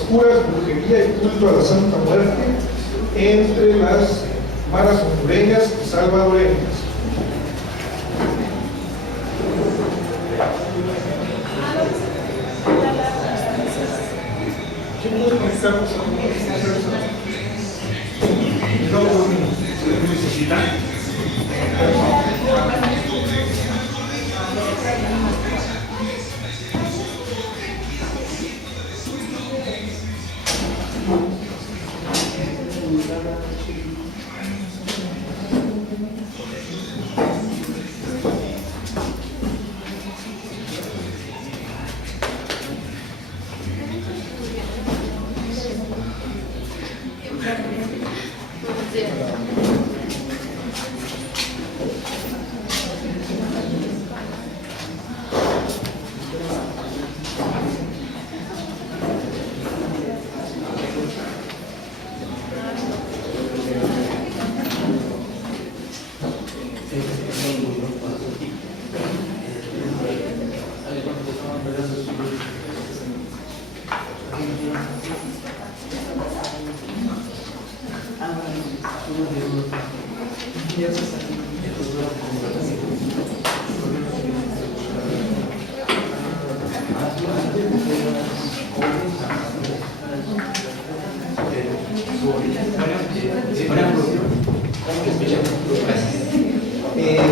Curas, brujería y culto a la Santa Muerte entre las maras hondureñas y salvadoreñas. ¿Quién puede conectarnos a una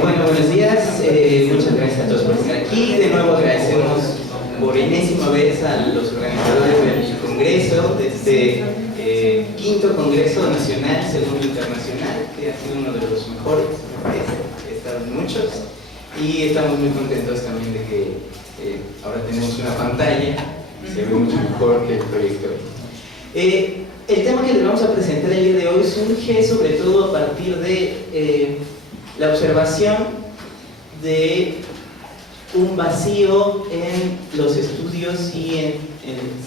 Bueno, buenos días, muchas gracias a todos por estar aquí. De nuevo agradecemos por enésima vez a los organizadores del Congreso, de este quinto Congreso Nacional Segundo Internacional, que ha sido uno de los mejores, he estado en muchos, y estamos muy contentos también de que ahora tenemos una pantalla y se ve mucho mejor que el proyector. El tema que les vamos a presentar el día de hoy surge sobre todo a partir de la observación de un vacío en los estudios y en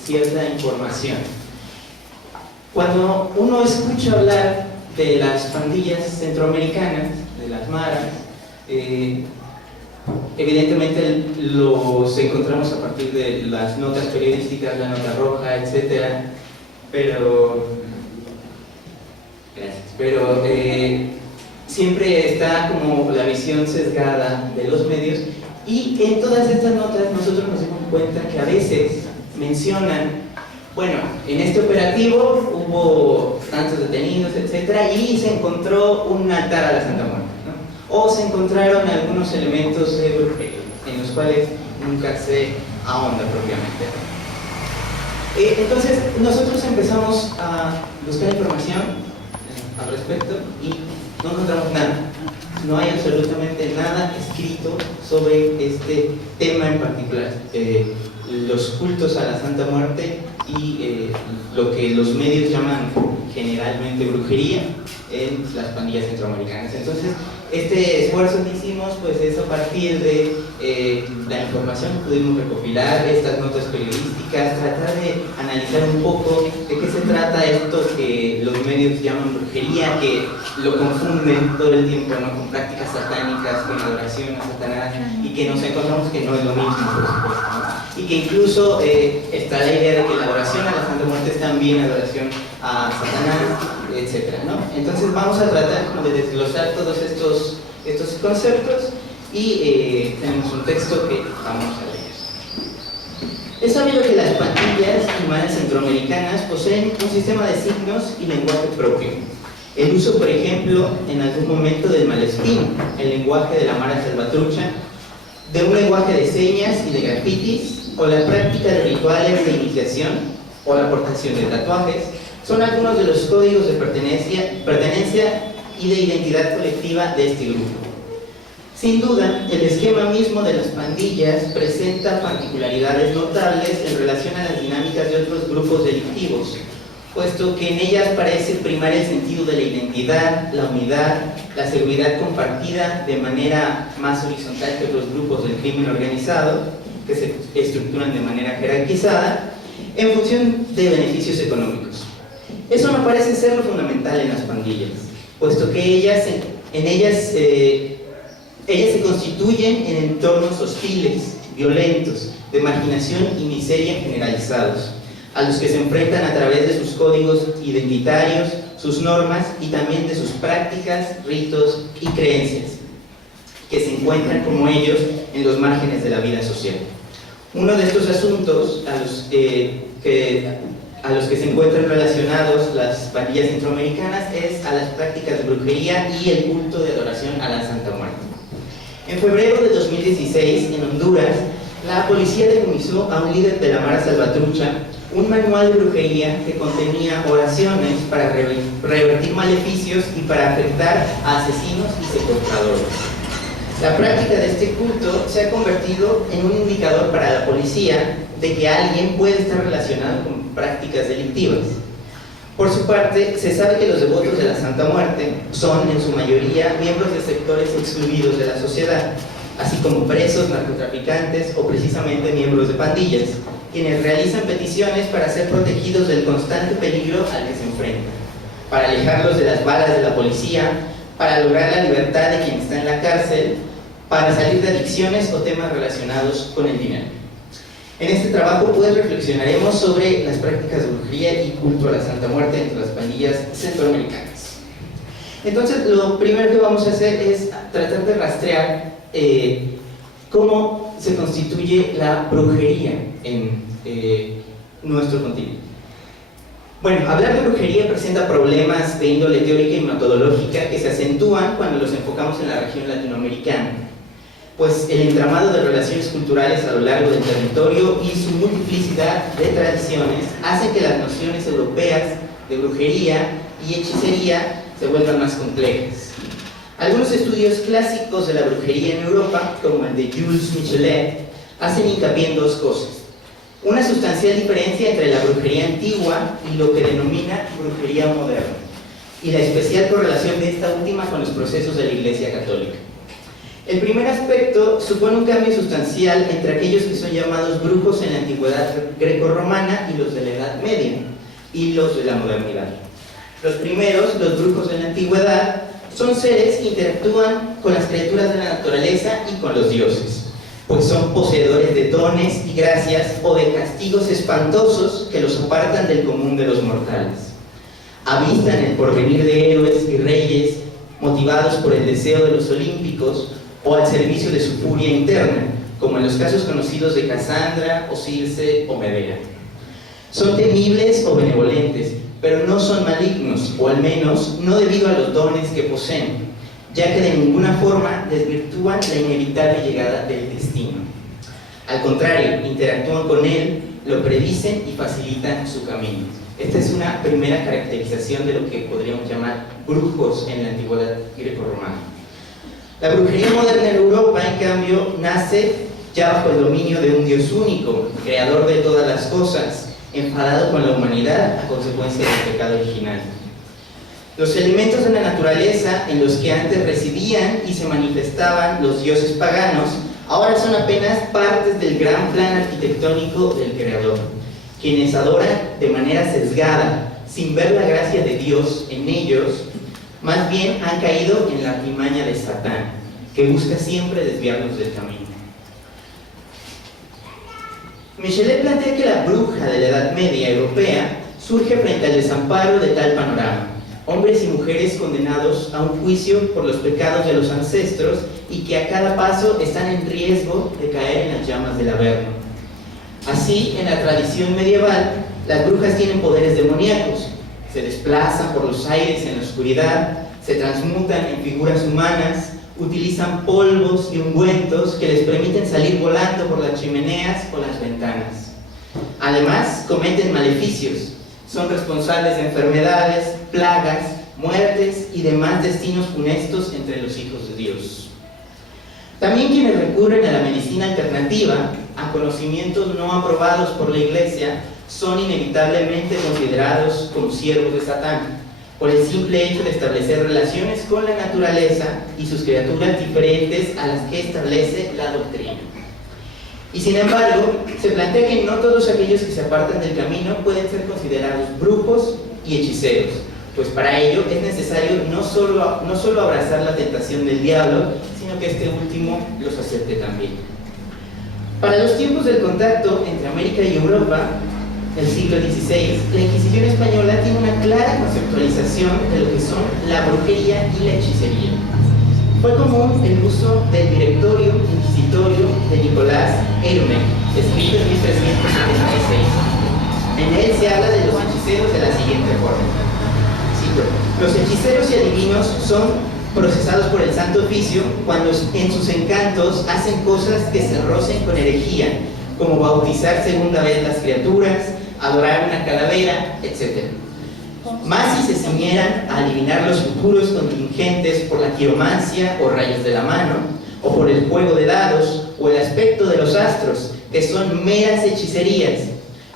cierta información. Cuando uno escucha hablar de las pandillas centroamericanas, de las maras, evidentemente los encontramos a partir de las notas periodísticas, la nota roja, etc. Pero siempre está como la visión sesgada de los medios, y en todas estas notas nosotros nos damos cuenta que a veces mencionan, bueno, en este operativo hubo tantos detenidos, etc., y se encontró un altar a la Santa Muerte, ¿no? O se encontraron algunos elementos de brujería, en los cuales nunca se ahonda propiamente. Entonces nosotros empezamos a buscar información al respecto y no encontramos nada. No hay absolutamente nada escrito sobre este tema en particular, los cultos a la Santa Muerte y lo que los medios llaman generalmente brujería en las pandillas centroamericanas. Entonces, este esfuerzo que hicimos pues es a partir de la información que pudimos recopilar, estas notas periodísticas, tratar de analizar un poco de qué se trata esto que los medios llaman brujería, que lo confunden todo el tiempo, ¿no?, con prácticas satánicas, con adoración a Satanás, y que nos encontramos que no es lo mismo, por supuesto, ¿no? Y que incluso está la idea de que la adoración a la Santa Muerte es también adoración a Satanás, etcétera, ¿no? Entonces vamos a tratar como de desglosar todos estos conceptos y tenemos un texto que vamos a leer. Es sabido que las pandillas y maras centroamericanas poseen un sistema de signos y lenguaje propio. El uso, por ejemplo, en algún momento del malespín, el lenguaje de la mara salvatrucha, de un lenguaje de señas y de grafitis, o la práctica de rituales de iniciación o la aportación de tatuajes, son algunos de los códigos de pertenencia y de identidad colectiva de este grupo. Sin duda, el esquema mismo de las pandillas presenta particularidades notables en relación a las dinámicas de otros grupos delictivos, puesto que en ellas parece primar el sentido de la identidad, la unidad, la seguridad compartida de manera más horizontal que otros grupos del crimen organizado, que se estructuran de manera jerarquizada, en función de beneficios económicos. Eso no parece ser lo fundamental en las pandillas, puesto que ellas se constituyen en entornos hostiles, violentos, de marginación y miseria generalizados, a los que se enfrentan a través de sus códigos identitarios, sus normas y también de sus prácticas, ritos y creencias, que se encuentran como ellos en los márgenes de la vida social. Uno de estos asuntos a los que se encuentran relacionados las pandillas centroamericanas es a las prácticas de brujería y el culto de adoración a la Santa Muerte. En febrero de 2016, en Honduras, la policía decomisó a un líder de la Mara Salvatrucha un manual de brujería que contenía oraciones para revertir maleficios y para afectar a asesinos y secuestradores. La práctica de este culto se ha convertido en un indicador para la policía de que alguien puede estar relacionado con prácticas delictivas. Por su parte, se sabe que los devotos de la Santa Muerte son, en su mayoría, miembros de sectores excluidos de la sociedad, así como presos, narcotraficantes o precisamente miembros de pandillas, quienes realizan peticiones para ser protegidos del constante peligro al que se enfrentan, para alejarlos de las balas de la policía, para lograr la libertad de quien está en la cárcel, para salir de adicciones o temas relacionados con el dinero. En este trabajo pues reflexionaremos sobre las prácticas de brujería y culto a la Santa Muerte entre las pandillas centroamericanas. Entonces, lo primero que vamos a hacer es tratar de rastrear cómo se constituye la brujería en nuestro continente. Bueno, hablar de brujería presenta problemas de índole teórica y metodológica que se acentúan cuando los enfocamos en la región latinoamericana, pues el entramado de relaciones culturales a lo largo del territorio y su multiplicidad de tradiciones hacen que las nociones europeas de brujería y hechicería se vuelvan más complejas. Algunos estudios clásicos de la brujería en Europa, como el de Jules Michelet, hacen hincapié en dos cosas: una sustancial diferencia entre la brujería antigua y lo que denomina brujería moderna, y la especial correlación de esta última con los procesos de la Iglesia Católica. El primer aspecto supone un cambio sustancial entre aquellos que son llamados brujos en la antigüedad grecorromana y los de la Edad Media, y los de la modernidad. Los primeros, los brujos en la antigüedad, son seres que interactúan con las criaturas de la naturaleza y con los dioses, pues son poseedores de dones y gracias o de castigos espantosos que los apartan del común de los mortales. Avistan el porvenir de héroes y reyes motivados por el deseo de los olímpicos o al servicio de su furia interna, como en los casos conocidos de Casandra, o Circe o Medea. Son temibles o benevolentes, pero no son malignos, o al menos no debido a los dones que poseen, ya que de ninguna forma desvirtúan la inevitable llegada del destino. Al contrario, interactúan con él, lo predicen y facilitan su camino. Esta es una primera caracterización de lo que podríamos llamar brujos en la antigüedad grecorromana. La brujería moderna en Europa, en cambio, nace ya bajo el dominio de un Dios único, creador de todas las cosas, enfadado con la humanidad a consecuencia del pecado original. Los elementos de la naturaleza en los que antes residían y se manifestaban los dioses paganos, ahora son apenas partes del gran plan arquitectónico del Creador, quienes adoran de manera sesgada, sin ver la gracia de Dios en ellos. Más bien han caído en la artimaña de Satán, que busca siempre desviarnos del camino. Michelet plantea que la bruja de la Edad Media europea surge frente al desamparo de tal panorama: hombres y mujeres condenados a un juicio por los pecados de los ancestros y que a cada paso están en riesgo de caer en las llamas del Averno. Así, en la tradición medieval, las brujas tienen poderes demoníacos, se desplazan por los aires en la oscuridad, se transmutan en figuras humanas, utilizan polvos y ungüentos que les permiten salir volando por las chimeneas o las ventanas. Además, cometen maleficios, son responsables de enfermedades, plagas, muertes y demás destinos funestos entre los hijos de Dios. También quienes recurren a la medicina alternativa, a conocimientos no aprobados por la Iglesia, son inevitablemente considerados como siervos de Satán, por el simple hecho de establecer relaciones con la naturaleza y sus criaturas diferentes a las que establece la doctrina. Y sin embargo, se plantea que no todos aquellos que se apartan del camino pueden ser considerados brujos y hechiceros, pues para ello es necesario no solo abrazar la tentación del diablo, sino que este último los acepte también. Para los tiempos del contacto entre América y Europa, el siglo XVI, la Inquisición española tiene una clara conceptualización de lo que son la brujería y la hechicería. Fue común el uso del Directorio Inquisitorio de Nicolás Eyrenbeck, escrito en 1376. En él se habla de los hechiceros de la siguiente forma. Cito: los hechiceros y adivinos son procesados por el Santo Oficio cuando en sus encantos hacen cosas que se rocen con herejía, como bautizar segunda vez las criaturas, adorar una calavera, etc. Más si se ciñeran a adivinar los futuros contingentes por la quiromancia o rayos de la mano, o por el juego de dados, o el aspecto de los astros, que son meras hechicerías,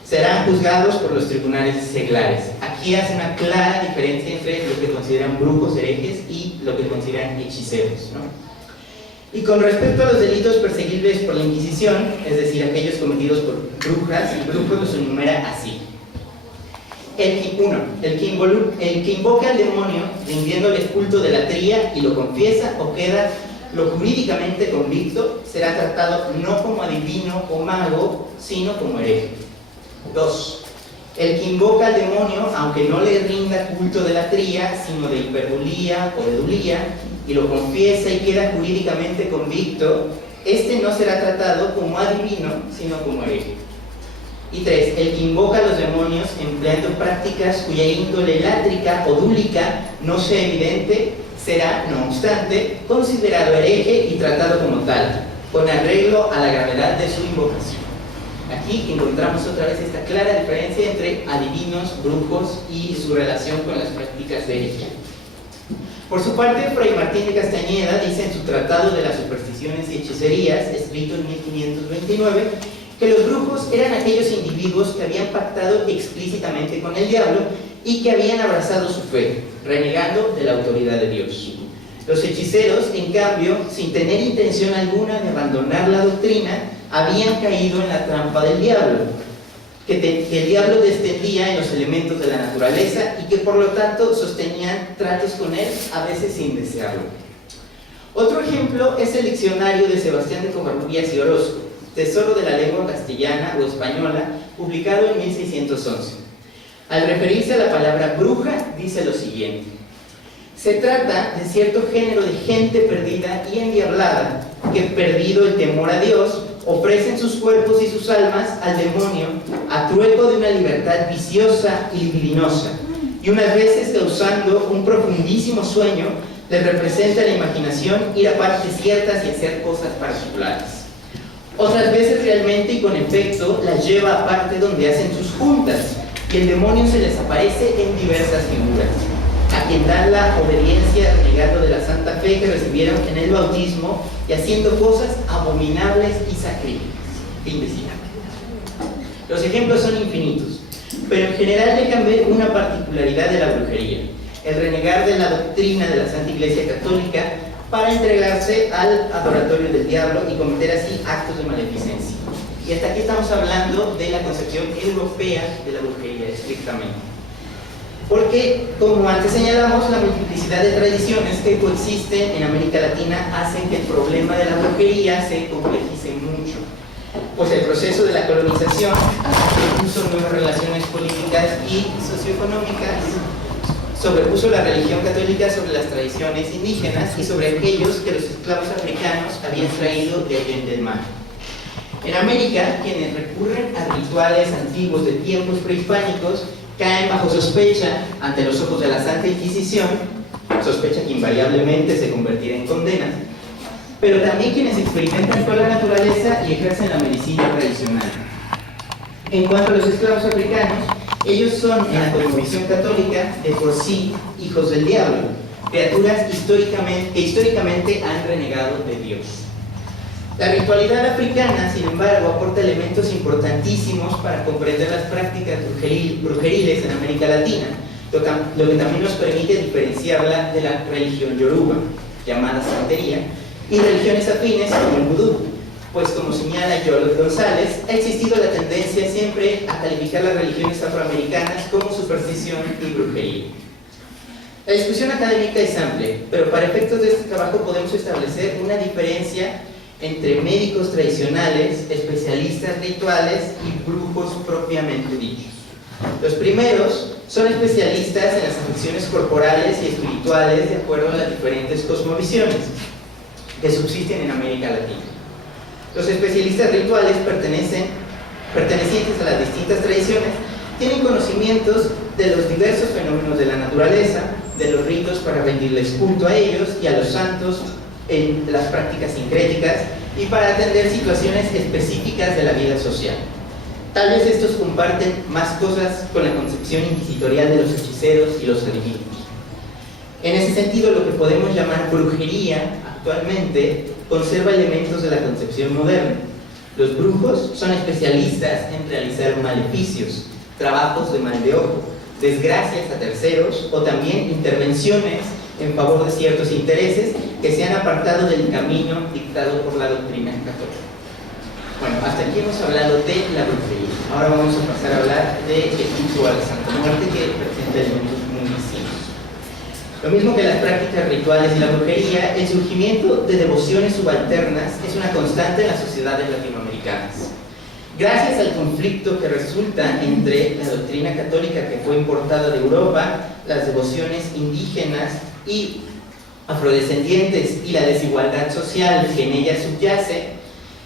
serán juzgados por los tribunales seglares. Aquí hace una clara diferencia entre lo que consideran brujos, herejes y lo que consideran hechiceros, ¿no? Y con respecto a los delitos perseguibles por la Inquisición, es decir, aquellos cometidos por brujas y brujos, los enumera así. El que invoca al demonio rindiéndole culto de latría y lo confiesa o queda lo jurídicamente convicto, será tratado no como adivino o mago, sino como hereje. 2. El que invoca al demonio, aunque no le rinda culto de latría, sino de hiperbulía o de dulía, y lo confiesa y queda jurídicamente convicto, este no será tratado como adivino, sino como hereje. Y 3. El que invoca a los demonios empleando prácticas cuya índole látrica o dúlica no sea evidente, será, no obstante, considerado hereje y tratado como tal, con arreglo a la gravedad de su invocación. Aquí encontramos otra vez esta clara diferencia entre adivinos, brujos y su relación con las prácticas de herejía. Por su parte, Fray Martín de Castañeda dice en su Tratado de las Supersticiones y Hechicerías, escrito en 1529, que los brujos eran aquellos individuos que habían pactado explícitamente con el diablo y que habían abrazado su fe, renegando de la autoridad de Dios. Los hechiceros, en cambio, sin tener intención alguna de abandonar la doctrina, habían caído en la trampa del diablo, que el diablo descendía en los elementos de la naturaleza y que por lo tanto sostenían tratos con él, a veces sin desearlo. Otro ejemplo es el diccionario de Sebastián de Covarrubias y Orozco, Tesoro de la lengua castellana o española, publicado en 1611. Al referirse a la palabra bruja, dice lo siguiente: se trata de cierto género de gente perdida y endiablada, que perdido el temor a Dios, ofrecen sus cuerpos y sus almas al demonio a trueco de una libertad viciosa y libidinosa, y unas veces causando un profundísimo sueño, les representa la imaginación ir a partes ciertas y hacer cosas particulares. Otras veces realmente y con efecto las lleva a parte donde hacen sus juntas, y el demonio se les aparece en diversas figuras, a quien dan la obediencia renegando de la santa fe que recibieron en el bautismo y haciendo cosas abominables y sacrílegas. Fin de cita. Los ejemplos son infinitos, pero en general dejan ver una particularidad de la brujería: el renegar de la doctrina de la Santa Iglesia Católica para entregarse al adoratorio del diablo y cometer así actos de maleficencia. Y hasta aquí estamos hablando de la concepción europea de la brujería estrictamente. Porque, como antes señalamos, la multiplicidad de tradiciones que coexisten en América Latina hacen que el problema de la brujería se complejice mucho. Pues el proceso de la colonización impuso nuevas relaciones políticas y socioeconómicas, sobrepuso la religión católica sobre las tradiciones indígenas y sobre aquellos que los esclavos africanos habían traído de allende el mar. En América, quienes recurren a rituales antiguos de tiempos prehispánicos caen bajo sospecha ante los ojos de la Santa Inquisición, sospecha que invariablemente se convertirá en condena, pero también quienes experimentan con la naturaleza y ejercen la medicina tradicional. En cuanto a los esclavos africanos, ellos son, en la cosmovisión católica, de por sí hijos del diablo, criaturas que históricamente han renegado de Dios. La ritualidad africana, sin embargo, aporta elementos importantísimos para comprender las prácticas brujeriles en América Latina, lo que también nos permite diferenciarla de la religión yoruba, llamada santería, y religiones afines como el vudú, pues como señala Yolot González, ha existido la tendencia siempre a calificar las religiones afroamericanas como superstición y brujería. La discusión académica es amplia, pero para efectos de este trabajo podemos establecer una diferencia entre médicos tradicionales, especialistas rituales y brujos propiamente dichos. Los primeros son especialistas en las afecciones corporales y espirituales de acuerdo a las diferentes cosmovisiones que subsisten en América Latina. Los especialistas rituales pertenecientes a las distintas tradiciones tienen conocimientos de los diversos fenómenos de la naturaleza, de los ritos para rendirles culto a ellos y a los santos en las prácticas sincréticas y para atender situaciones específicas de la vida social. Tal vez estos comparten más cosas con la concepción inquisitorial de los hechiceros y los adivinos. En ese sentido, lo que podemos llamar brujería actualmente conserva elementos de la concepción moderna. Los brujos son especialistas en realizar maleficios, trabajos de mal de ojo, desgracias a terceros o también intervenciones en favor de ciertos intereses que se han apartado del camino dictado por la doctrina católica. Bueno, hasta aquí hemos hablado de la brujería. Ahora vamos a pasar a hablar de culto a la Santa Muerte, que presenta elementos muy distintos. Lo mismo que las prácticas rituales y la brujería, el surgimiento de devociones subalternas es una constante en las sociedades latinoamericanas. Gracias al conflicto que resulta entre la doctrina católica que fue importada de Europa, las devociones indígenas y afrodescendientes y la desigualdad social que en ella subyace,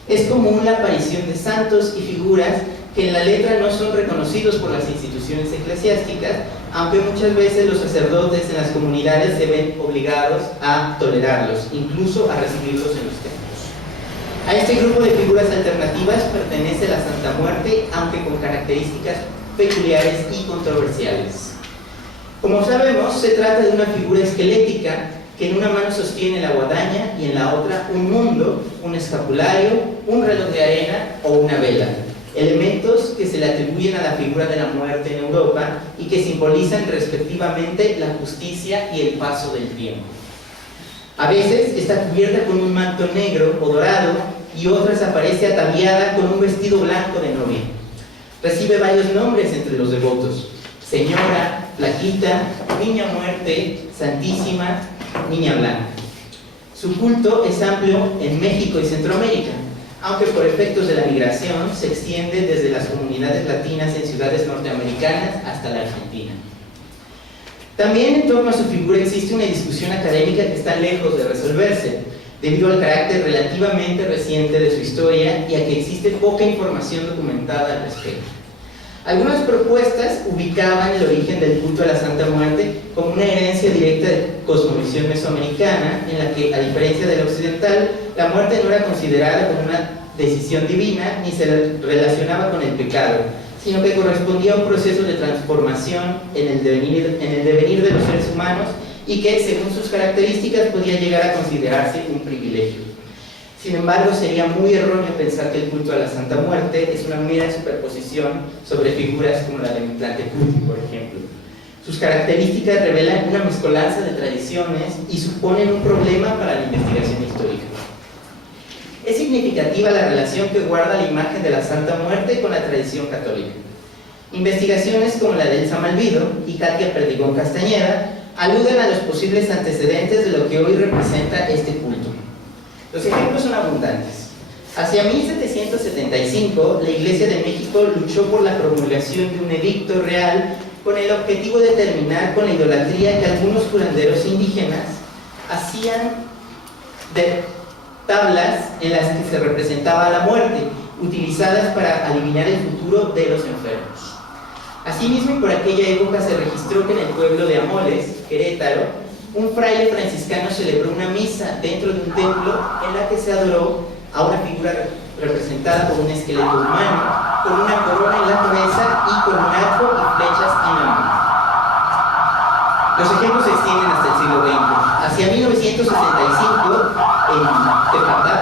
es común la aparición de santos y figuras que en la letra no son reconocidos por las instituciones eclesiásticas, aunque muchas veces los sacerdotes en las comunidades se ven obligados a tolerarlos, incluso a recibirlos en los templos. A este grupo de figuras alternativas pertenece la Santa Muerte, aunque con características peculiares y controversiales. Como sabemos, se trata de una figura esquelética que en una mano sostiene la guadaña y en la otra un mundo, un escapulario, un reloj de arena o una vela, elementos que se le atribuyen a la figura de la muerte en Europa y que simbolizan respectivamente la justicia y el paso del tiempo. A veces está cubierta con un manto negro o dorado y otras aparece ataviada con un vestido blanco de novia. Recibe varios nombres entre los devotos: Señora, Flaquita, Niña Muerte, Santísima, Niña Blanca. Su culto es amplio en México y Centroamérica, aunque por efectos de la migración se extiende desde las comunidades latinas en ciudades norteamericanas hasta la Argentina. También en torno a su figura existe una discusión académica que está lejos de resolverse, debido al carácter relativamente reciente de su historia y a que existe poca información documentada al respecto. Algunas propuestas ubicaban el origen del culto a la Santa Muerte como una herencia directa de cosmovisión mesoamericana, en la que, a diferencia de la occidental, la muerte no era considerada como una decisión divina ni se relacionaba con el pecado, sino que correspondía a un proceso de transformación en el devenir de los seres humanos y que, según sus características, podía llegar a considerarse un privilegio. Sin embargo, sería muy erróneo pensar que el culto a la Santa Muerte es una mera superposición sobre figuras como la de Mictlantecuhtli, por ejemplo. Sus características revelan una mezcolanza de tradiciones y suponen un problema para la investigación histórica. Es significativa la relación que guarda la imagen de la Santa Muerte con la tradición católica. Investigaciones como la de Elsa Malvido y Katia Perdigón Castañeda aluden a los posibles antecedentes de lo que hoy representa este culto. Los ejemplos son abundantes. Hacia 1775, la Iglesia de México luchó por la promulgación de un edicto real con el objetivo de terminar con la idolatría que algunos curanderos indígenas hacían de tablas en las que se representaba la muerte, utilizadas para adivinar el futuro de los enfermos. Asimismo, y por aquella época se registró que en el pueblo de Amoles, Querétaro, un fraile franciscano celebró una misa dentro de un templo en la que se adoró a una figura representada por un esqueleto humano, con una corona en la cabeza y con un arco y flechas en la mano. Los ejemplos se extienden hasta el siglo XX. Hacia 1965, en Tepatepá,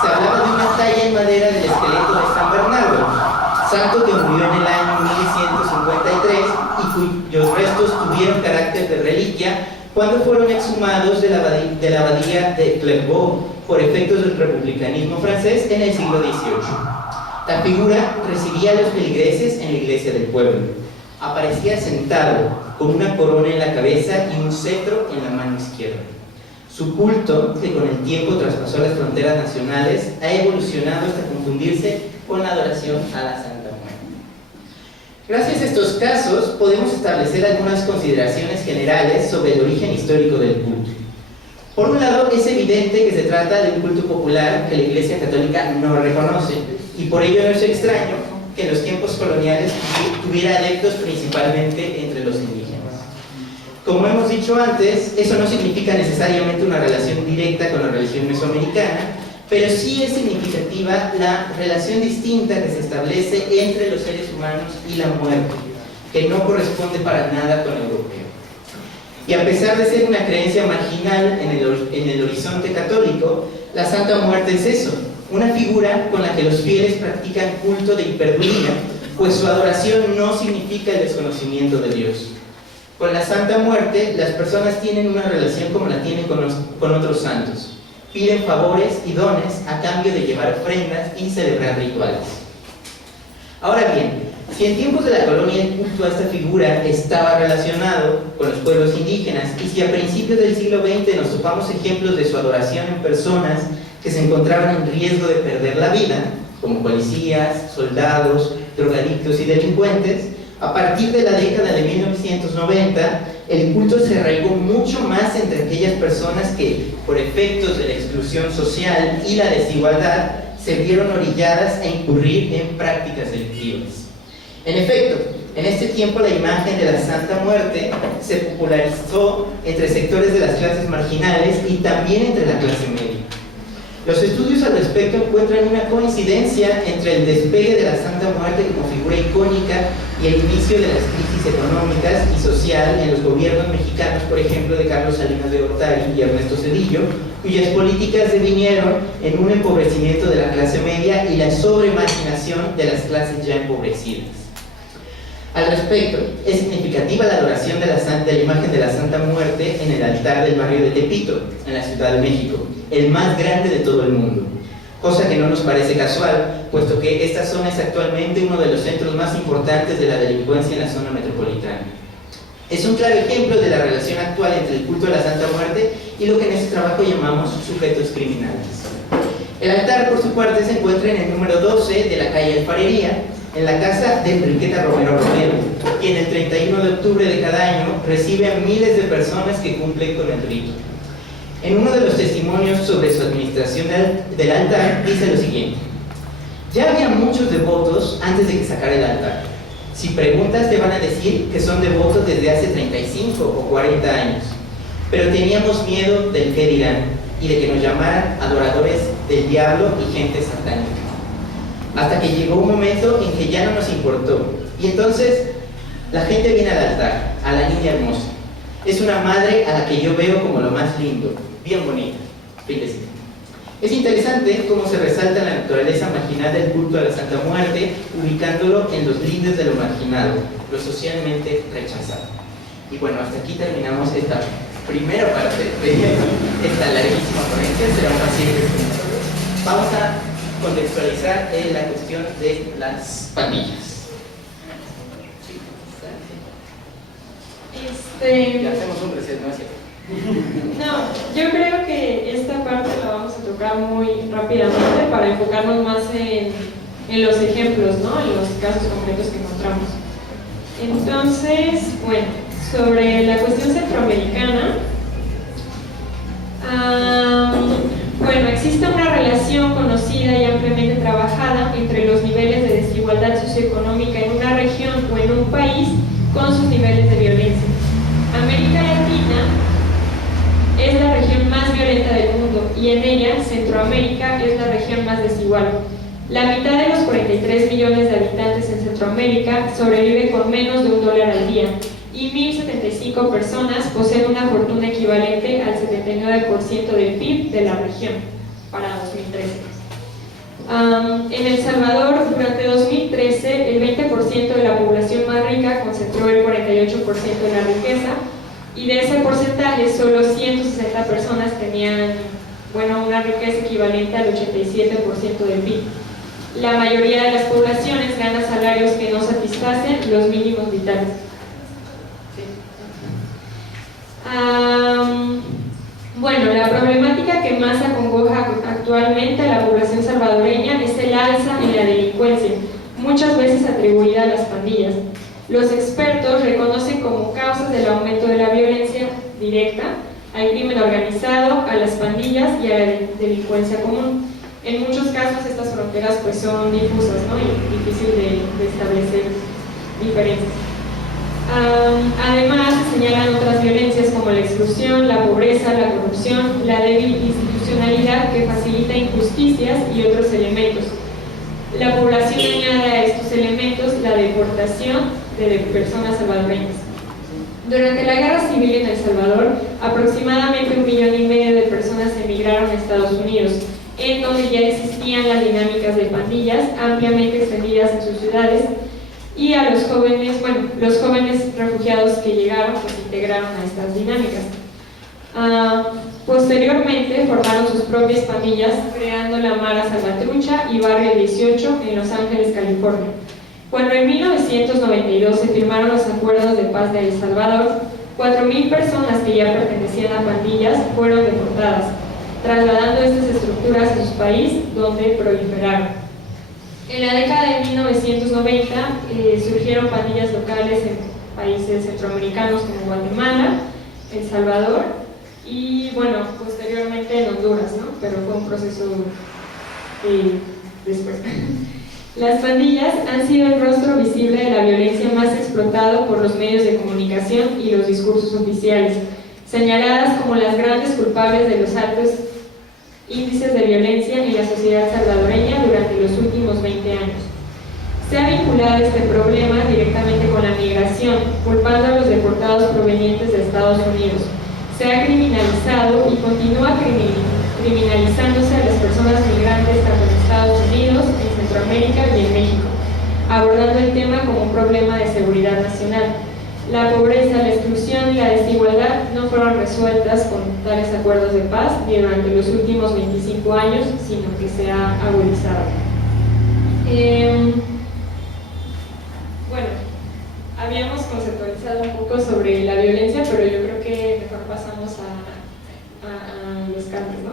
se hablaba de una talla en madera del esqueleto de San Bernardo, santo que murió en el año 1153 y cuyos restos tuvieron carácter de reliquia cuando fueron exhumados de la abadía de Clairvaux por efectos del republicanismo francés en el siglo XVIII. La figura recibía a los feligreses en la iglesia del pueblo. Aparecía sentado con una corona en la cabeza y un cetro en la mano izquierda. Su culto, que con el tiempo traspasó las fronteras nacionales, ha evolucionado hasta confundirse con la adoración a la Santa Muerte. Gracias a estos casos, podemos establecer algunas consideraciones generales sobre el origen histórico del culto. Por un lado, es evidente que se trata de un culto popular que la Iglesia Católica no reconoce, y por ello no es extraño que en los tiempos coloniales tuviera adeptos principalmente entre los indígenas. Como hemos dicho antes, eso no significa necesariamente una relación directa con la religión mesoamericana, pero sí es significativa la relación distinta que se establece entre los seres humanos y la muerte, que no corresponde para nada con el europeo. Y a pesar de ser una creencia marginal en el horizonte católico, la Santa Muerte es eso, una figura con la que los fieles practican culto de hiperduría, pues su adoración no significa el desconocimiento de Dios. Con la Santa Muerte, las personas tienen una relación como la tienen con otros santos. Piden favores y dones a cambio de llevar ofrendas y celebrar rituales. Ahora bien, si en tiempos de la colonia el culto a esta figura estaba relacionado con los pueblos indígenas, y si a principios del siglo XX nos topamos ejemplos de su adoración en personas que se encontraban en riesgo de perder la vida, como policías, soldados, drogadictos y delincuentes, a partir de la década de 1990, el culto se arraigó mucho más entre aquellas personas que, por efectos de la exclusión social y la desigualdad, se vieron orilladas a incurrir en prácticas delictivas. En efecto, en este tiempo la imagen de la Santa Muerte se popularizó entre sectores de las clases marginales y también entre la clase media. Los estudios al respecto encuentran una coincidencia entre el despegue de la Santa Muerte como figura icónica y el inicio de las crisis económicas y social en los gobiernos mexicanos, por ejemplo, de Carlos Salinas de Gortari y Ernesto Zedillo, cuyas políticas devinieron en un empobrecimiento de la clase media y la sobremarginación de las clases ya empobrecidas. Al respecto, es significativa la adoración de la imagen de la Santa Muerte en el altar del barrio de Tepito, en la Ciudad de México, el más grande de todo el mundo, cosa que no nos parece casual, puesto que esta zona es actualmente uno de los centros más importantes de la delincuencia en la zona metropolitana. Es un claro ejemplo de la relación actual entre el culto a la Santa Muerte y lo que en este trabajo llamamos sujetos criminales. El altar, por su parte, se encuentra en el número 12 de la calle Alfarería, en la casa de Enriqueta Romero Romero, quien el 31 de octubre de cada año recibe a miles de personas que cumplen con el rito. En uno de los testimonios sobre su administración del altar dice lo siguiente: ya había muchos devotos antes de que sacara el altar. Si preguntas te van a decir que son devotos desde hace 35 o 40 años, pero teníamos miedo del qué dirán y de que nos llamaran adoradores del diablo y gente satánica. Hasta que llegó un momento en que ya no nos importó, y entonces la gente viene al altar, a la niña hermosa. Es una madre a la que yo veo como lo más lindo, bien bonita. Fíjese. Es interesante cómo se resalta la naturaleza marginal del culto a la Santa Muerte, ubicándolo en los lindes de lo marginado, lo socialmente rechazado. Y bueno, hasta aquí terminamos esta primera parte de esta larguísima ponencia. Será un paciente. Vamos a contextualizar la cuestión de las pandillas. Ya hacemos un reset, ¿no es cierto? No, yo creo que esta parte la vamos a tocar muy rápidamente para enfocarnos más en los ejemplos, ¿no? En los casos concretos que encontramos. Entonces, bueno, sobre la cuestión centroamericana, bueno, existe una relación conocida y ampliamente trabajada entre los niveles de desigualdad socioeconómica en una región o en un país con sus niveles de violencia. América Latina es la región más violenta del mundo y en ella, Centroamérica es la región más desigual. La mitad de los 43 millones de habitantes en Centroamérica sobrevive con menos de $1 al día y 1.075 personas poseen una fortuna equivalente al 79% del PIB de la región para 2013. En El Salvador, durante 2013, el 20% de la población más rica concentró el 48% de la riqueza, y de ese porcentaje solo 160 personas tenían, bueno, una riqueza equivalente al 87% del PIB. La mayoría de las poblaciones gana salarios que no satisfacen los mínimos vitales. Bueno, la problemática que más acongoja actualmente a la población salvadoreña es el alza en la delincuencia, muchas veces atribuida a las pandillas. Los expertos reconocen como causas del aumento de la violencia directa al crimen organizado, a las pandillas y a la delincuencia común. En muchos casos estas fronteras pues son difusas, ¿no? Y difícil de establecer diferencias. Además, se señalan otras violencias como la exclusión, la pobreza, la corrupción, la débil institucionalidad que facilita injusticias y otros elementos. La población añade a estos elementos la deportación de personas salvadoreñas. Durante la Guerra Civil en El Salvador, aproximadamente 1,5 millones de personas emigraron a Estados Unidos, en donde ya existían las dinámicas de pandillas ampliamente extendidas en sus ciudades, y a los jóvenes, los jóvenes refugiados que llegaron pues integraron a estas dinámicas. Posteriormente formaron sus propias pandillas, creando la Mara Salvatrucha y Barrio 18 en Los Ángeles, California. Cuando en 1992 se firmaron los acuerdos de paz de El Salvador, 4,000 personas que ya pertenecían a pandillas fueron deportadas, trasladando estas estructuras a su país, donde proliferaron. En la década de 1990 surgieron pandillas locales en países centroamericanos como Guatemala, El Salvador y, bueno, posteriormente en Honduras, ¿no? Pero fue un proceso después. Las pandillas han sido el rostro visible de la violencia más explotado por los medios de comunicación y los discursos oficiales, señaladas como las grandes culpables de los altos índices de violencia en la sociedad salvadoreña durante los últimos 20 años. Se ha vinculado este problema directamente con la migración, culpando a los deportados provenientes de Estados Unidos. Se ha criminalizado y continúa criminalizándose a las personas migrantes tanto en Estados Unidos, en Centroamérica y en México, abordando el tema como un problema de seguridad nacional. La pobreza, la exclusión y la desigualdad no fueron resueltas con tales acuerdos de paz ni durante los últimos 25 años, sino que se ha agudizado. Bueno, habíamos conceptualizado un poco sobre la violencia, pero yo creo que mejor pasamos a los cambios, ¿no?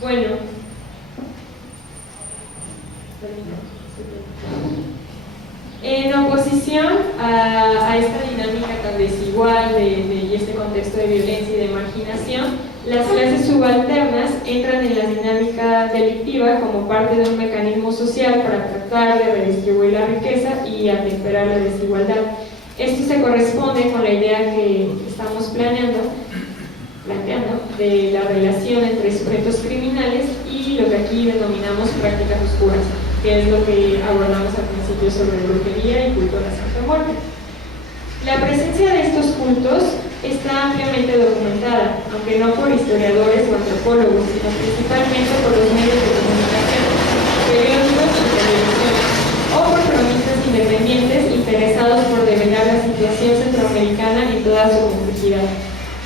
Bueno. En oposición a esta dinámica tan desigual y este contexto de violencia y de marginación, las clases subalternas entran en la dinámica delictiva como parte de un mecanismo social para tratar de redistribuir la riqueza y atemperar la desigualdad. Esto se corresponde con la idea que estamos planteando de la relación entre sujetos criminales y lo que aquí denominamos prácticas oscuras, que es lo que abordamos al principio sobre brujería y culto a la Santa Muerte. La presencia de estos cultos está ampliamente documentada, aunque no por historiadores o antropólogos, sino principalmente por los medios de comunicación, periódicos y televisión, o por cronistas independientes interesados por develar la situación centroamericana en toda su complejidad.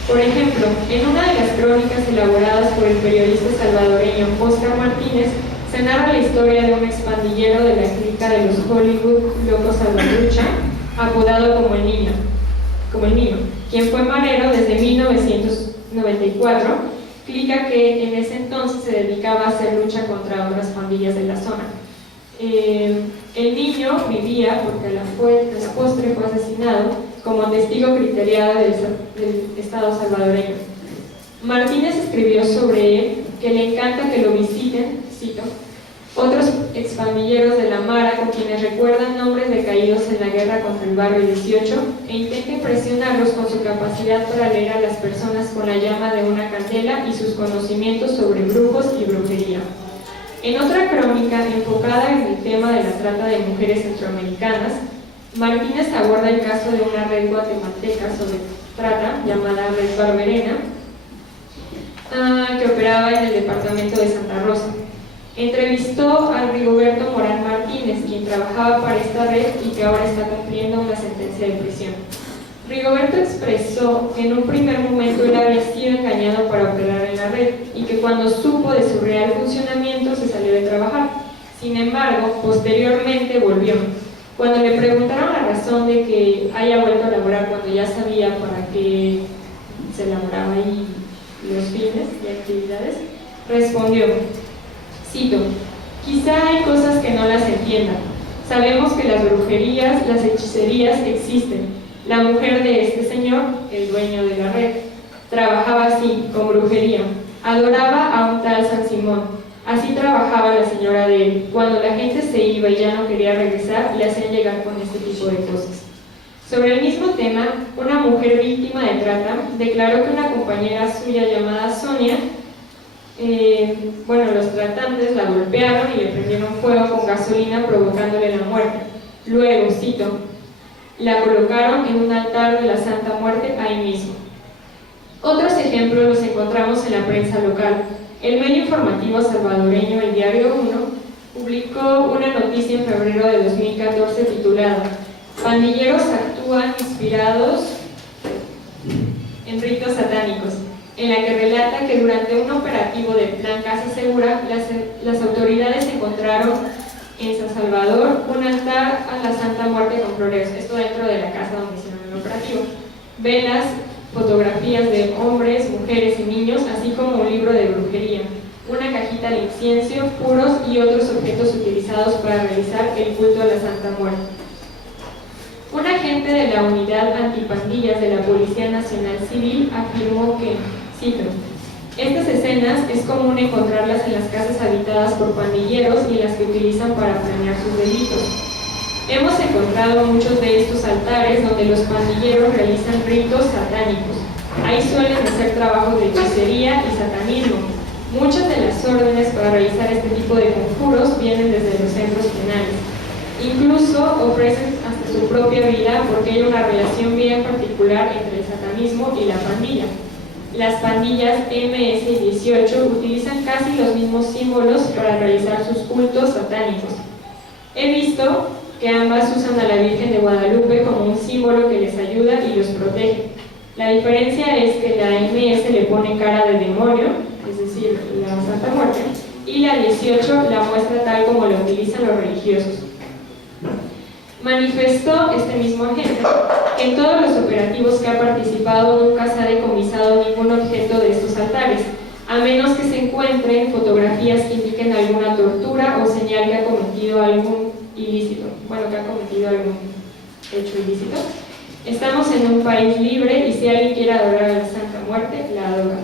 Por ejemplo, en una de las crónicas elaboradas por el periodista salvadoreño Óscar Martínez, se narra la historia de un expandillero de la clica de los Hollywood Locos Salvatrucha, apodado como el Niño, quien fue marero desde 1994, clica que en ese entonces se dedicaba a hacer lucha contra otras pandillas de la zona. El niño vivía, porque a la postre fue asesinado, como testigo criteriado del Estado salvadoreño. Martínez escribió sobre él que le encanta que lo visiten, cito, otros expandilleros de la Mara con quienes recuerdan nombres de caídos en la guerra contra el Barrio 18 e intente presionarlos con su capacidad para leer a las personas con la llama de una candela y sus conocimientos sobre brujos y brujería. En otra crónica enfocada en el tema de la trata de mujeres centroamericanas, Martínez aborda el caso de una red guatemalteca sobre trata llamada Red Barberena, que operaba en el departamento de Santa Rosa. Entrevistó a Rigoberto Morán Martínez, quien trabajaba para esta red y que ahora está cumpliendo una sentencia de prisión. Rigoberto expresó que en un primer momento él había sido engañado para operar en la red y que cuando supo de su real funcionamiento se salió de trabajar. Sin embargo, posteriormente volvió. Cuando le preguntaron la razón de que haya vuelto a laborar cuando ya sabía para qué se laboraba y los fines y actividades, respondió, cito, quizá hay cosas que no las entiendan. Sabemos que las brujerías, las hechicerías existen. La mujer de este señor, el dueño de la red, trabajaba así, con brujería. Adoraba a un tal San Simón. Así trabajaba la señora de él. Cuando la gente se iba y ya no quería regresar, le hacían llegar con este tipo de cosas. Sobre el mismo tema, una mujer víctima de trata declaró que una compañera suya llamada Sonia, los tratantes la golpearon y le prendieron fuego con gasolina provocándole la muerte. Luego, cito, la colocaron en un altar de la Santa Muerte ahí mismo. Otros ejemplos los encontramos en la prensa local. El medio informativo salvadoreño El Diario 1 publicó una noticia en febrero de 2014 titulada «Pandilleros actúan inspirados en ritos satánicos», en la que relata que durante un operativo del Plan Casa Segura, las autoridades encontraron en San Salvador un altar a la Santa Muerte con floreos, esto dentro de la casa donde hicieron el operativo, velas, fotografías de hombres, mujeres y niños, así como un libro de brujería, una cajita de incienso, puros y otros objetos utilizados para realizar el culto a la Santa Muerte. Un agente de la Unidad Antipandillas de la Policía Nacional Civil afirmó que, cito, estas escenas es común encontrarlas en las casas habitadas por pandilleros y las que utilizan para planear sus delitos. Hemos encontrado muchos de estos altares donde los pandilleros realizan ritos satánicos. Ahí suelen hacer trabajos de hechicería y satanismo. Muchas de las órdenes para realizar este tipo de conjuros vienen desde los centros penales. Incluso ofrecen hasta su propia vida porque hay una relación bien particular entre el satanismo y la pandilla. Las pandillas MS y 18 utilizan casi los mismos símbolos para realizar sus cultos satánicos. He visto que ambas usan a la Virgen de Guadalupe como un símbolo que les ayuda y los protege. La diferencia es que la MS le pone cara de demonio, es decir, la Santa Muerte, y la 18 la muestra tal como la utilizan los religiosos. Manifestó este mismo agente que en todos los operativos que ha participado nunca se ha decomisado ningún objeto de estos altares, a menos que se encuentren fotografías que indiquen alguna tortura o señal que ha cometido algún hecho ilícito. Estamos en un país libre y si alguien quiere adorar a la Santa Muerte, la adora.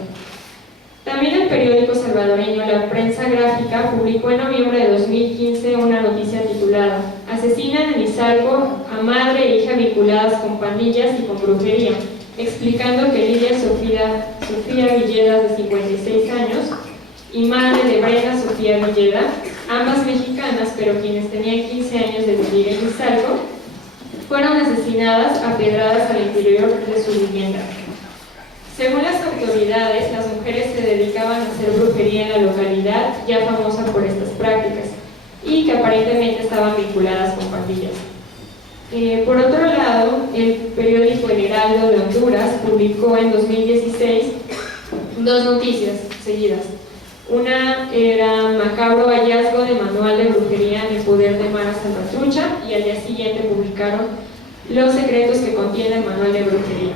También el periódico salvadoreño La Prensa Gráfica publicó en noviembre de 2015 una noticia titulada «Asesinan en Izalco a madre e hija vinculadas con pandillas y con brujería», explicando que Lidia Sofía Villedas, de 56 años, y madre de Brenda Sofía Villeda, ambas mexicanas, pero quienes tenían 15 años de vivir en Izalco, fueron asesinadas a pedradas al interior de su vivienda. Según las autoridades, las mujeres se dedicaban a hacer brujería en la localidad, ya famosa por estas prácticas, y que aparentemente estaban vinculadas con pandillas. Por otro lado, el periódico El Heraldo de Honduras publicó en 2016 dos noticias seguidas. Una era macabro hallazgo de manual de brujería en el poder de Mara Salvatrucha, y al día siguiente publicaron los secretos que contiene el manual de brujería,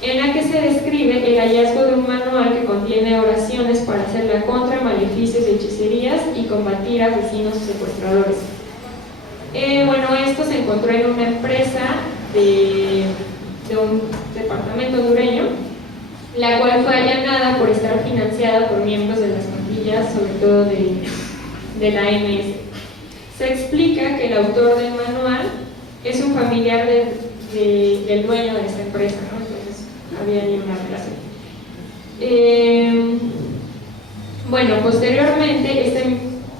en la que se describe el hallazgo de un manual que contiene oraciones para hacerla contra maleficios y hechicerías y combatir asesinos y secuestradores. Esto se encontró en una empresa de un departamento hondureño, la cual fue allanada por estar financiada por miembros de las pandillas, sobre todo de la MS. Se explica que el autor del manual es un familiar del dueño de esta empresa, ¿no? Entonces había ahí una relación. Posteriormente,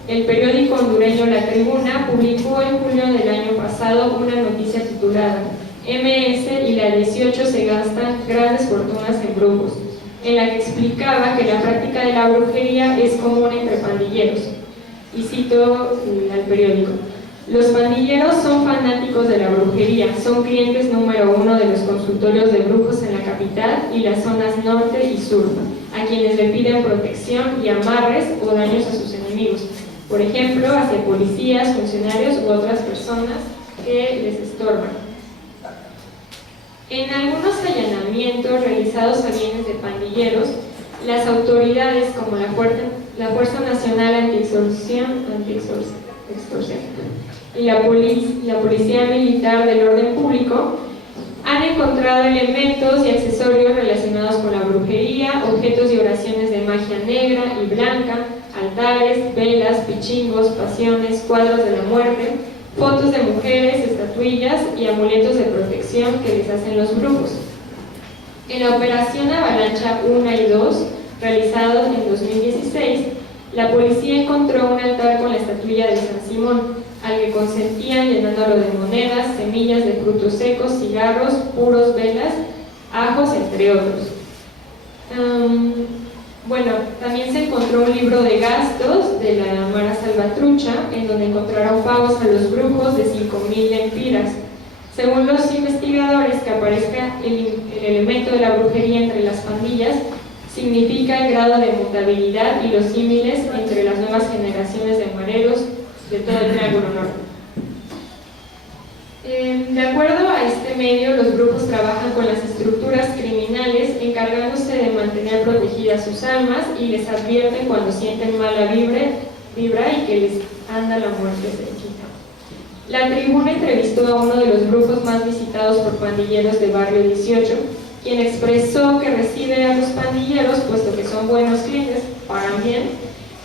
el periódico hondureño La Tribuna publicó en julio del año pasado una noticia titulada MS y la 18 se gastan grandes fortunas en brujos, en la que explicaba que la práctica de la brujería es común entre pandilleros. Y cito al periódico: los pandilleros son fanáticos de la brujería, son clientes número 1 de los consultorios de brujos en la capital y las zonas norte y sur, a quienes le piden protección y amarres o daños a sus enemigos, por ejemplo, hacia policías, funcionarios u otras personas que les estorban. En algunos allanamientos realizados a bienes de pandilleros, las autoridades como la Fuerza Nacional Anti-Extorsión y la Policía Militar del Orden Público han encontrado elementos y accesorios relacionados con la brujería, objetos y oraciones de magia negra y blanca, altares, velas, pichingos, pasiones, cuadros de la muerte, fotos de mujeres, estatuillas y amuletos de protección que les hacen los brujos. En la operación Avalancha 1 y 2, realizados en 2016, la policía encontró un altar con la estatuilla de San Simón, al que consentían llenándolo de monedas, semillas de frutos secos, cigarros, puros, velas, ajos, entre otros. Bueno, también se encontró un libro de gastos de la Mara Salvatrucha, en donde encontraron pagos a los brujos de 5.000 lempiras. Según los investigadores, que aparezca el elemento de la brujería entre las pandillas significa el grado de mutabilidad y los símiles entre las nuevas generaciones de mareros de todo el Triángulo Norte. De acuerdo a este medio, los brujos trabajan con las estructuras criminales, encargándose de mantener protegidas sus almas, y les advierten cuando sienten mala vibra y que les anda la muerte cerquita. La Tribuna entrevistó a uno de los brujos más visitados por pandilleros de Barrio 18, quien expresó que recibe a los pandilleros puesto que son buenos clientes, pagan bien,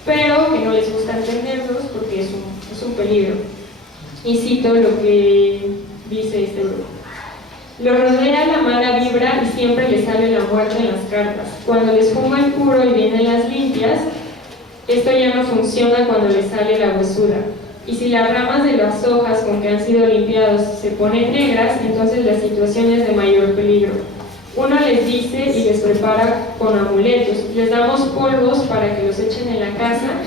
pero que no les gusta atenderlos porque es un peligro. Y cito lo que dice este grupo: lo rodea la mala vibra y siempre les sale la muerte en las cartas. Cuando les fuma el puro y vienen las limpias, esto ya no funciona cuando les sale la huesuda. Y si las ramas de las hojas con que han sido limpiados se ponen negras, entonces la situación es de mayor peligro. Uno les dice y les prepara con amuletos, les damos polvos para que los echen en la casa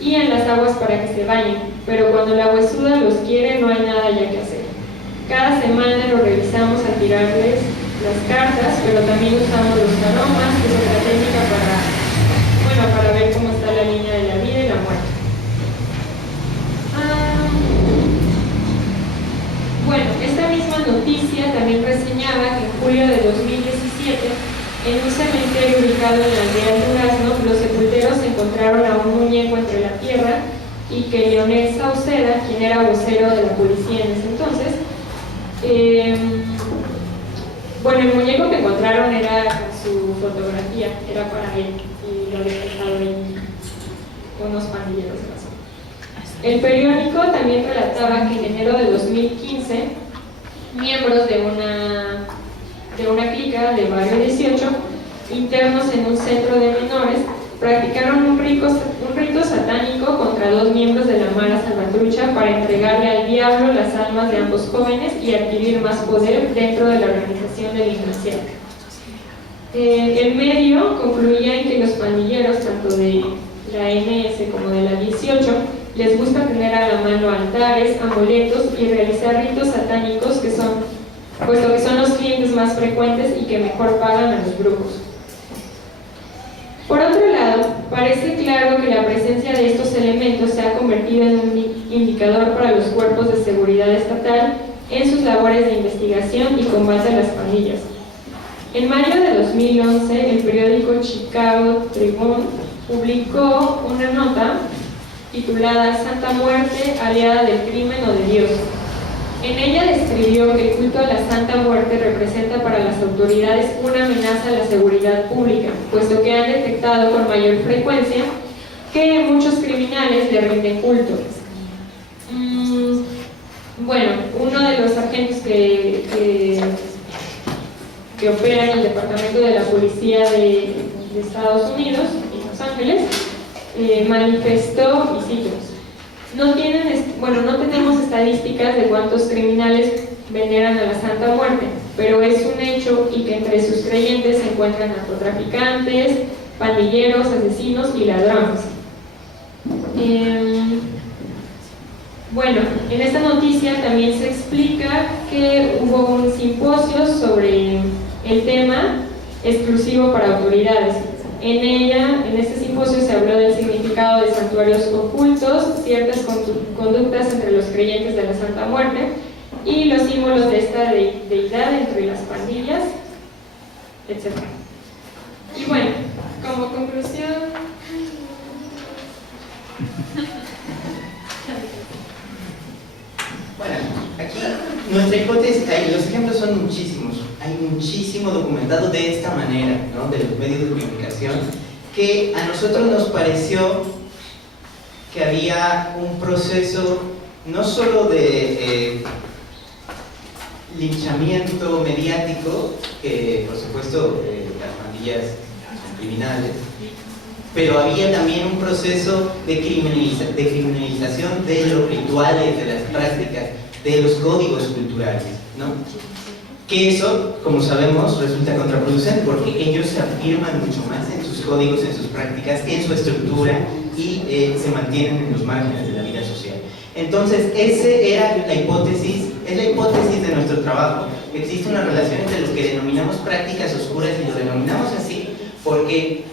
y en las aguas para que se bañen, pero cuando la huesuda los quiere no hay nada ya que hacer. Cada semana lo revisamos al tirarles las cartas, pero también usamos los aromas, que es otra técnica para ver cómo está la línea de la vida y la muerte. Bueno, esta misma noticia también reseñaba que en julio de 2017, en un cementerio ubicado en la aldea Durazno, los sepulteros encontraron a un muñeco entre la tierra, y que Leonel Sauceda, quien era vocero de la policía en ese entonces, bueno, el muñeco que encontraron era su fotografía, era para él, y lo había dejado ahí unos pandilleros de la zona. El periódico también relataba que en enero de 2015, miembros de una clica de Barrio 18, internos en un centro de menores, practicaron un rito satánico contra dos miembros de la Mara Salvatrucha para entregarle al diablo las almas de ambos jóvenes y adquirir más poder dentro de la organización delincuencial. El medio concluía en que los pandilleros, tanto de la NS como de la 18, les gusta tener a la mano altares, amuletos y realizar ritos satánicos puesto que son los clientes más frecuentes y que mejor pagan a los brujos. Por otro lado, parece claro que la presencia de estos elementos se ha convertido en un indicador para los cuerpos de seguridad estatal en sus labores de investigación y combate a las pandillas. En mayo de 2011, el periódico Chicago Tribune publicó una nota titulada Santa Muerte, aliada del crimen o de Dios. En ella describió que el culto a la Santa Muerte representa para las autoridades una amenaza a la seguridad pública, puesto que han detectado con mayor frecuencia que muchos criminales le rinden culto. Bueno, uno de los agentes que opera en el Departamento de la Policía de Estados Unidos, en Los Ángeles, manifestó, y cito: no tenemos estadísticas de cuántos criminales veneran a la Santa Muerte, pero es un hecho y que entre sus creyentes se encuentran narcotraficantes, pandilleros, asesinos y ladrones. Bueno, en esta noticia también se explica que hubo un simposio sobre el tema exclusivo para autoridades. En este simposio se habló del significado de santuarios ocultos, ciertas conductas entre los creyentes de la Santa Muerte y los símbolos de esta deidad entre las pandillas, etc. Y bueno, como conclusión, bueno, aquí nuestra hipótesis, los ejemplos son muchísimos, hay muchísimo documentado de esta manera, ¿no? De los medios de comunicación, que a nosotros nos pareció que había un proceso no solo de linchamiento mediático, que por supuesto las pandillas son criminales, pero había también un proceso de criminalización de los rituales, de las prácticas, de los códigos culturales, ¿no? Que eso, como sabemos, resulta contraproducente porque ellos se afirman mucho más en sus códigos, en sus prácticas, en su estructura y se mantienen en los márgenes de la vida social. Entonces, esa era la hipótesis, es la hipótesis de nuestro trabajo. Existe una relación entre lo que denominamos prácticas oscuras y lo denominamos así porque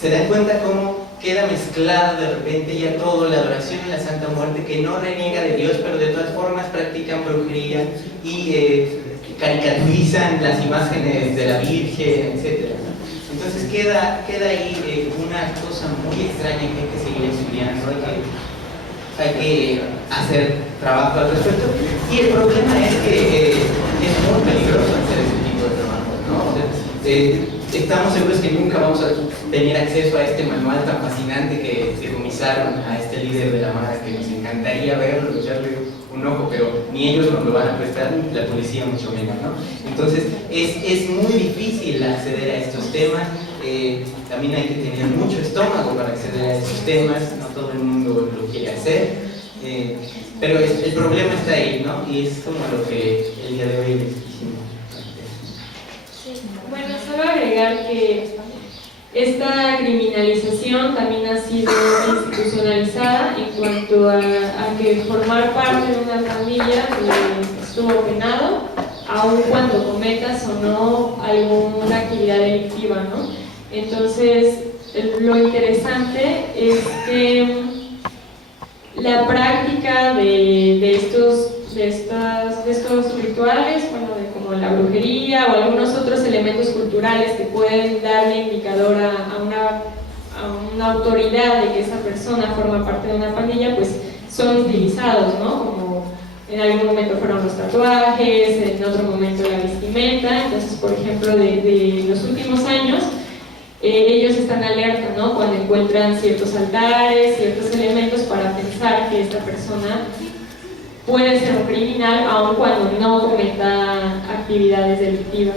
se dan cuenta cómo queda mezclado de repente ya todo, la adoración a la Santa Muerte, que no reniega de Dios, pero de todas formas practican brujería y caricaturizan las imágenes de la Virgen, etc. Entonces queda ahí una cosa muy extraña que hay que seguir estudiando, hay que hacer trabajo al respecto. Y el problema es que es muy peligroso hacer ese tipo de trabajo, ¿no? O sea, estamos seguros que nunca vamos a tener acceso a este manual tan fascinante que decomisaron a este líder de la MARA, que nos encantaría verlo, echarle un ojo, pero ni ellos nos lo van a prestar, la policía mucho menos, ¿no? Entonces es muy difícil acceder a estos temas, también hay que tener mucho estómago para acceder a estos temas, no todo el mundo lo quiere hacer, pero el problema está ahí, ¿no? Y es como lo que el día de hoy les quisimos plantear. bueno, solo agregar que esta criminalización también ha sido institucionalizada en cuanto a que formar parte de una pandilla estuvo penado, aun cuando cometas o no alguna actividad delictiva, ¿no? Entonces, lo interesante es que la práctica de estos rituales, bueno, como la brujería o algunos otros elementos culturales que pueden darle indicador a una autoridad de que esa persona forma parte de una pandilla, pues son utilizados, ¿no? Como en algún momento fueron los tatuajes, en otro momento la vestimenta. Entonces, por ejemplo, de los últimos años, ellos están alerta, ¿no? Cuando encuentran ciertos altares, ciertos elementos para pensar que esta persona puede ser un criminal, aun cuando no cometa actividades delictivas.